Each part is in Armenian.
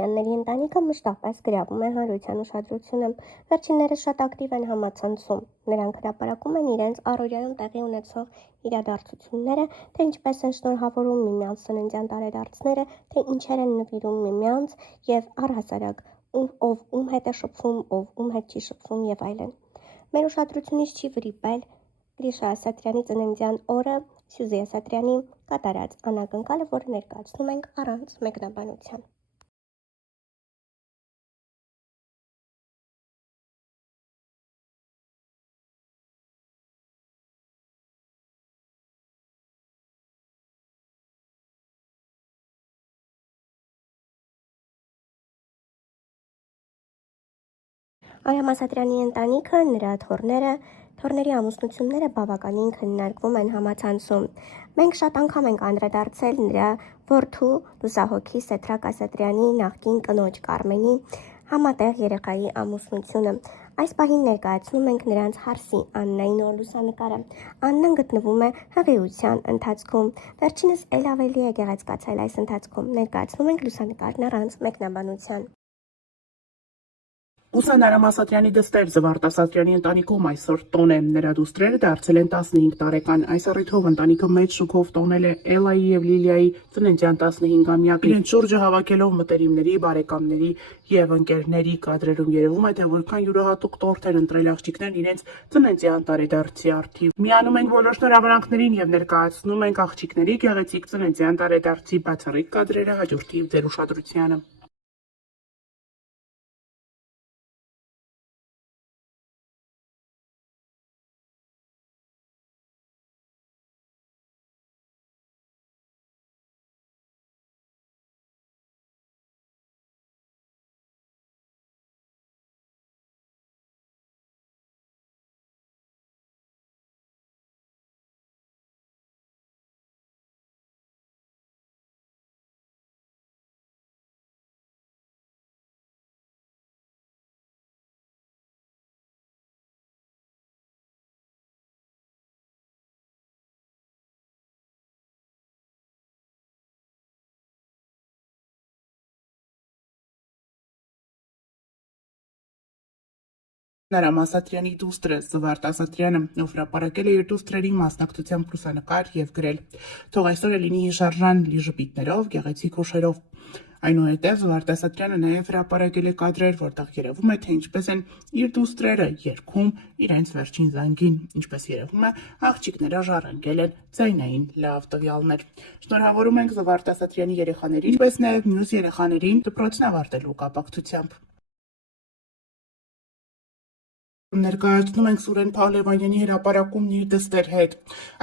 Յանների ընտանիքը մշտապես գրավում է հանրության ուշադրությունը։ Վերջիններս շատ ակտիվ են համացանցում։ Նրանք հրապարակում են իրենց առօրյայում տեղի ունեցող իրադարձությունները, թե ինչպես են շնորհավորում միմյանց սննդյան տարեդարձները, թե ինչեր են նվիրում միմյանց եւ առհասարակ ով ում հետ է շփվում, ով ում հետ չի շփվում եւ այլն։ Մեր ուշադրությունից չի վրիպել Գրիշա Ասատրյանի ծննդյան օրը Սյուզի Ասատրյանի կատարած անակնկալը, որը ներկայացնում ենք առանց մեկնաբանության։ Արամ Ասատրյանի ընտանիքը, նրա թոռների ամուսնությունները բավականին քննարկվում են համացանցում։ Մենք շատ անգամ ենք անդրադարձել նրա որդու լուսահոգի Սեդրակ Ասատրյանի նախկին կնոջ Կարմենի համատեղ երեխայի ամուսնությունը։ Այս պահին ներկայացնում ենք նրանց հարսի Աննայի նոր լուսանկարը։ Աննան գտնվում է հղիության ընթացքում։ Վերջինս էլ ավելի է գեղեցկացել այս ընթացքում։ Ներկայացնում ենք լուսանկարն առանց մեկնաբանության։ Ուսան Արամ Ասատրյանի դստեր Զվարթ Ասատրյանի ընտանիքում այսօր տոն է։ Նրա դուստրերը դարձել են 15 տարեկան։ Այս առիթով ընտանիքը մեծ շուկով տոնել է Էլայի եւ Լիլիայի ծննդյան 15-ամյակը։ Իրենց շուրջը հավաքելով մտերիմների, բարեկամների եւ ընկերների կադրերում երևում է, թե որքան յուրահատուկ տորթ են ընտրել աղջիկներն իրենց ծննդյան տարեդարձի առթիվ։ Միանում ենք բոլոր շնորհավորանքներին եւ ներկայացնում ենք աղջիկների գեղեցիկ ծննդյան տարեդարձի բացառիկ կադրերը հաջորդիվ ձեր ուշադրությանը։ Արամ Ասատրյանի դուստրը Զվարթ Ասատրյանը, ով հրապարակել է իր դուստրերի մասնակցությամբ լուսանկար եւ գրել։ Թող այսօր լինի հիշարժան լի ժպիտներով, գեղեցիկ հուշերով։ Այնուհետև Զվարթ Ասատրյանը նաև հրապարակել է կադրեր, որտեղ երևում է, թե ինչպես են իր դուստրերը երգում իրենց վերջին զանգին։ Ինչպես երևում է, աղջիկները ժառանգել են ձայնային լավ տվյալներ։ Շնորհավորում ենք Զվարթ Ասատրյանի երեխաներին, ինչպես նաև մյուս երեխաներին դպրոցն ավարտելու կապակցությամբ։ Ներկայացնում ենք Սուրեն Փահլևանյանի հրապարակումն իր դստեր հետ։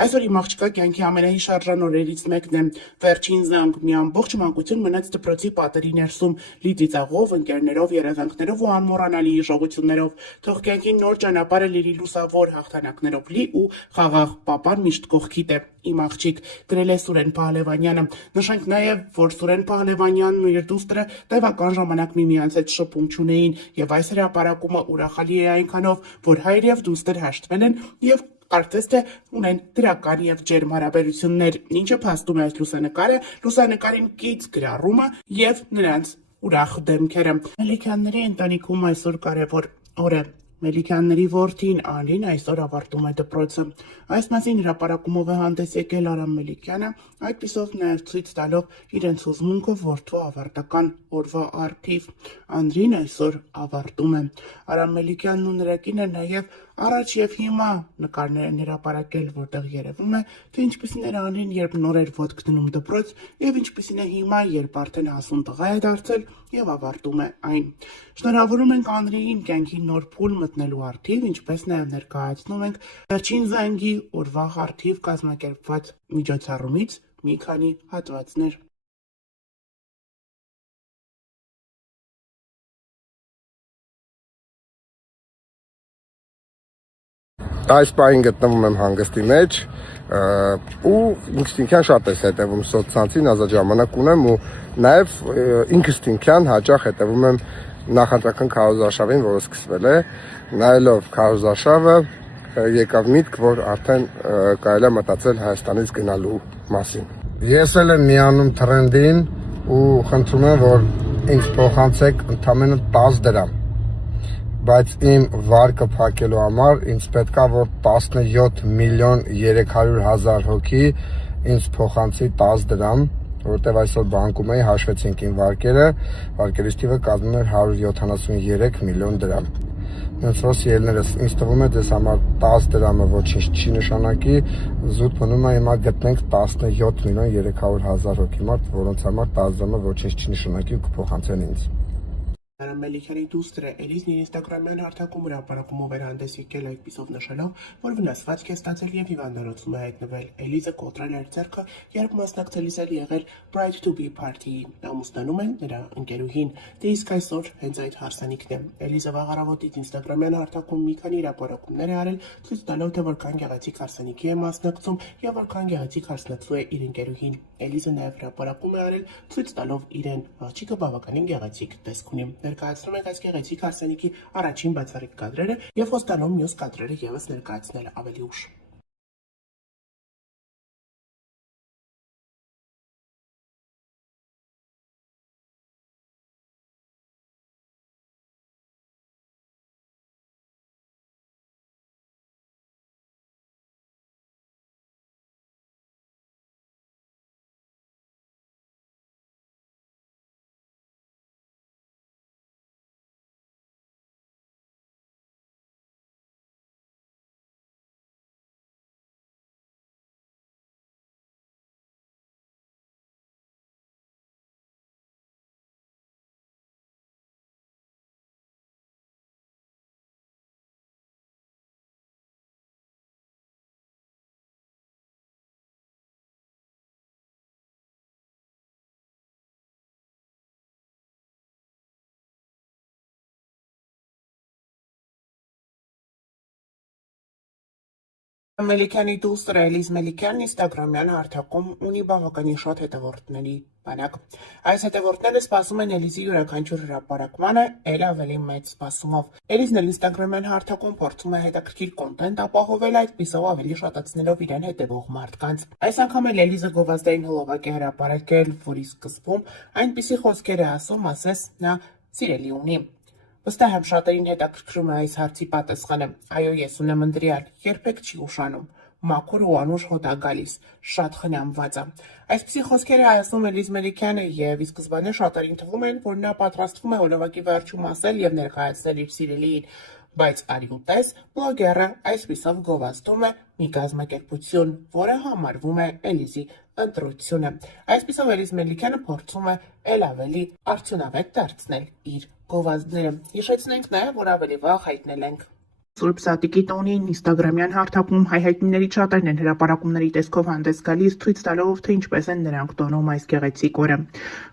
Այսօր իմ աղջկա կյանքի ամենահիշարժան օրերից մեկն է։ Վերջին զանգ, մի ամբողջ մանկություն մնաց դպրոցի պատերի ներսում, լի ծիծաղով, ընկերներով, երազանքներով ու անմոռանալի հիշողություններով։ Թող կյանքի նոր ճանապարհը լի լուսավոր հաղթանակներով լի ու խաղաղ, պապան միշտ կողքիդ է, իմ աղջիկ, գրել է Սուրեն Փահլևանյանը։ Նշենք նաև, որ Սուրեն Փահլևանյանն ու իր դուստրը տևական ժամանակ միմյանց հետ շփում չունեին, եւ այս հրապարակումը ուրախալի է այնքանով, որ հայր եւ դուստր հաշտվել են եւ կարծես թե ունեն դրական եւ ջերմ հարաբերություններ, ինչը փաստում է այս լուսանկարը, լուսանկարին կից գրառումը եւ նրանց ուրախ դեմքերը։ Մելիքյանների ընտանիքում այսօր կարևոր օր է։ Մելիքյանների որդին Անին այսօր ավարտում է դպրոցը։ Այս մասին հրապարակումով է հանդես եկել Արամ Մելիքյանը, այդպիսով նաև ցույց տալով իրենց հուզմունքը որդու ավարտական օրվա առթիվ։ Անդրին այսօր ավարտում է։ Արամ Մելիքյանն ու նրա կինը նաև առաջ եւ հիմա նկարներ են հրապարակել, որտեղ երևում է, թե ինչպիսին էր Անին, երբ նոր էր ոտք դնում դպրոց, եւ ինչպիսին է հիմա, երբ արդեն հասուն տղա է դարձել եւ ավարտում է այն։ Շնորհավորում ենք Անրիին կյանքի նոր փուլ մտնելու առթիվ, ինչպես նաեւ ներկայացնում ենք վերջին զանգի օրվա առթիվ կազմակերպված միջոցառումից մի քանի հատվածներ։ Այս պահին գտնվում եմ հանգստի մեջ ու ինքնին շատ ես հետևում սոցցանցին, ազատ ժամանակ ունեմ ու նաև ինքնին հաճախ հետևում եմ նախընտրական քարոզարշավին, որը սկսվել է, նայելով քարոզարշավը եկավ միտք, որ արդեն կարելի է մտածել Հայաստանից գնալու մասին։ Ես էլ եմ միանում թրենդին ու խնդրում եմ, որ ինձ փոխանցեք ընդամենը 10 դրամ, բայց իմ վարկը փակելու համար ինձ պետքա որ 17 միլիոն 300 հազար հոգի ինձ փոխանցի 10 դրամ, որտեվ այսօր բանկում էի, հաշվեցինք իմ վարկերից թիվը կազմում էր 173 միլիոն դրամ։ Հենց որ սիրելիներս, ինձ թվում է դες համար 10 դրամը ոչինչ չի նշանակի, զուտ մնում է հիմա գտնենք 17 միլիոն 300 հազար հոգի մարդ, որոնց համար 10 դրամը ոչինչ չի նշանակի ու կփոխանցեն ինձ։ Մելիքյանի դուստրը Էլիզն իր ինստագրամյան հարթակում հրապարակումով էր հանդես եկել այդպիսով նշելով, որ վնասվածք է ստացել և հիվանդանոցում է հայտնվել։ Էլիզը կոտրել էր ձեռքը, երբ մասնակցելիս էր եղել Pride to be party-ի։ Ամուսնանում է նրա ընկերուհին։ Դե իսկ այսօր հենց այդ հարսանիքն է։ Էլիզը վաղ առավոտից ինստագրամյան հարթակում մի քանի հրապարակումներ է արել, ցույց տալով, թե որքան գեղեցիկ հարսանիքի է մասնակցում և որքան գեղեցիկ հարսնացու է իր ընկերուհին։ Էլիզը նաև հրապարակում է արել, ցույց տալով իրեն, աղջիկը բավականին գեղեցիկ տեսք ունի։ Ներկայացնում ենք այս գեղեցիկ հարսանիքի առաջին բացառիկ կադրերը և խոստանում մյուս կադրերը ևս ներկայացնել ավելի ուշ։ Մելիքյանի դուստրը Էլիզ Մելիքյանն ինստագրամյան հարթակում ունի բավականին շատ հետևորդների բանակ։ Այս հետևորդները սպասում են Էլիզի յուրաքանչյուր հրապարակմանը էլ ավելի մեծ սպասումով։ Էլիզն էլ ինստագրամյան հարթակում փորձում է հետաքրքիր կոնտենտ ապահովել, այդպիսով ավելի շատացնելով իրեն հետևող մարդկանց։ Այս անգամ էլ Էլիզը գովազդային հոլովակ է հրապարակել, որի սկզբում այնպիսի խոսքեր է ասում, ասես նա սիրելի ունի։ Վստահ եմ շատերին հետաքրքրում է այս հարցի պատասխանը։ Այո, ես ունեմ ընտրյալ, երբեք չի ուշանում։ Մաքուր ու անուշ հոտ ա գալիս, շատ խնամված ա։ Այսպիսի խոսքեր է ասում Էլիզ Մելիքյանը և ի սկզբանե շատերին թվում են, որ նա պատրաստվում է հոլովակի վերջում ասել և ներկայացնել իր սիրելիին, բայց արի ու տես, բլոգերը այսպիսով գովազդում է մի կազմակերպություն, որը համարվում է Էլիզի ընտրությունը։ Այսպիսով Էլիզ Մելիքյանը փորձում է էլ ավելի արդյունավետ դարձնել իր գովազդները։ Հիշեցնենք նաև, որ ավելի վաղ հայտնել ենք Սուրբ Սատիկի տոնին ինստագրամյան հարթակում հայհայտնիներից շատերն են հրապարակումների տեսքով հանդես գալիս, ցույց տալով, թե ինչպես են նրանք տոնում այս գեղեցիկ օրը։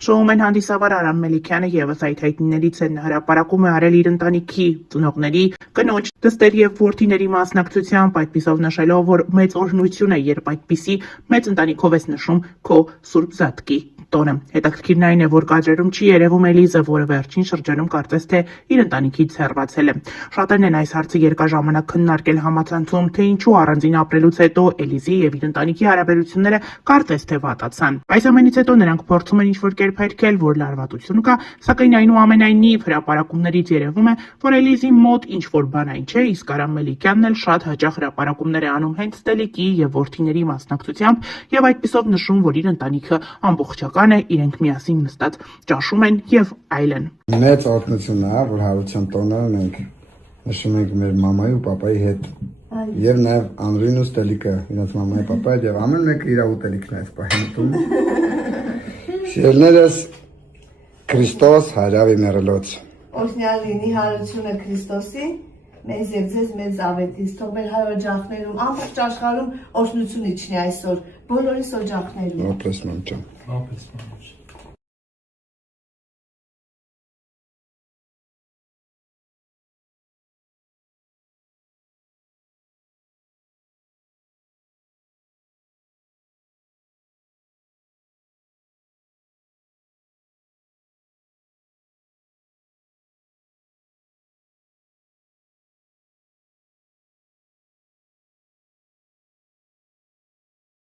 Շոուում են հանդիսավոր Արամ Մելիքյանը ևս այդ հայտնիներից են, հրապարակում է արել իր ընտանիքի ծնողների, կնոջ, դստեր և որդիների մասնակցությամբ, այդպիսով նշելով, որ մեծ օրհնություն է, երբ այդպիսի մեծ ընտանիքով ես նշում քո Սուրբ Սատկի տոնը։ Հետաքրքիրն այն է, որ կադրերում չի երևում Էլիզը, որը վերջին շրջանում կարծես թե իր ընտանիքից հեռացել է։ Շատերն են այս հարցը երկար ժամանակ քննարկել համացանցում, թե ինչու առանձին ապրելուց հետո Էլիզի և իր ընտանիքի հարաբերությունները կարծես թե վատացան։ Այս ամենից հետո նրանք փորձում են ինչ-որ կերպ հերքել, որ լարվածություն կա, սակայն այնուամենայնիվ հրապարակումներից երևում է, որ Էլիզի մոտ ինչ-որ բան այն չէ, իսկ Արամ Մելիքյանն էլ շատ հաճախ հրապարակումներ է անում հենց Տելիկի և որդիների մասնակցությամբ և այդպիսով նշում, որ իր ընտանիքը ամբողջական է, իրենք միասին նստած ճաշում են և այլն։ Մեծ օրհնություն է, որ հարության տոնը մենք նշում ենք մեր մամայի ու պապայի հետ եւ նաեւ Անրին ու Ստելիկը իրենց մամայի պապայի հետ եւ ամեն մեկը իր ուտելիքն է այս պահին։ Շիրներս Քրիստոս հարավի մերելոց։ Օրհնյալ լինի հարությունը Քրիստոսի, մեզ եւ ձեզ մեծ ավետից, թող մեր հայօջախներում, ամբողջ աշխարհում օրհնություն իջնի այսօր, բոլորիս օջախներում։ Ապրես մամջան։ Ապրես մամջան։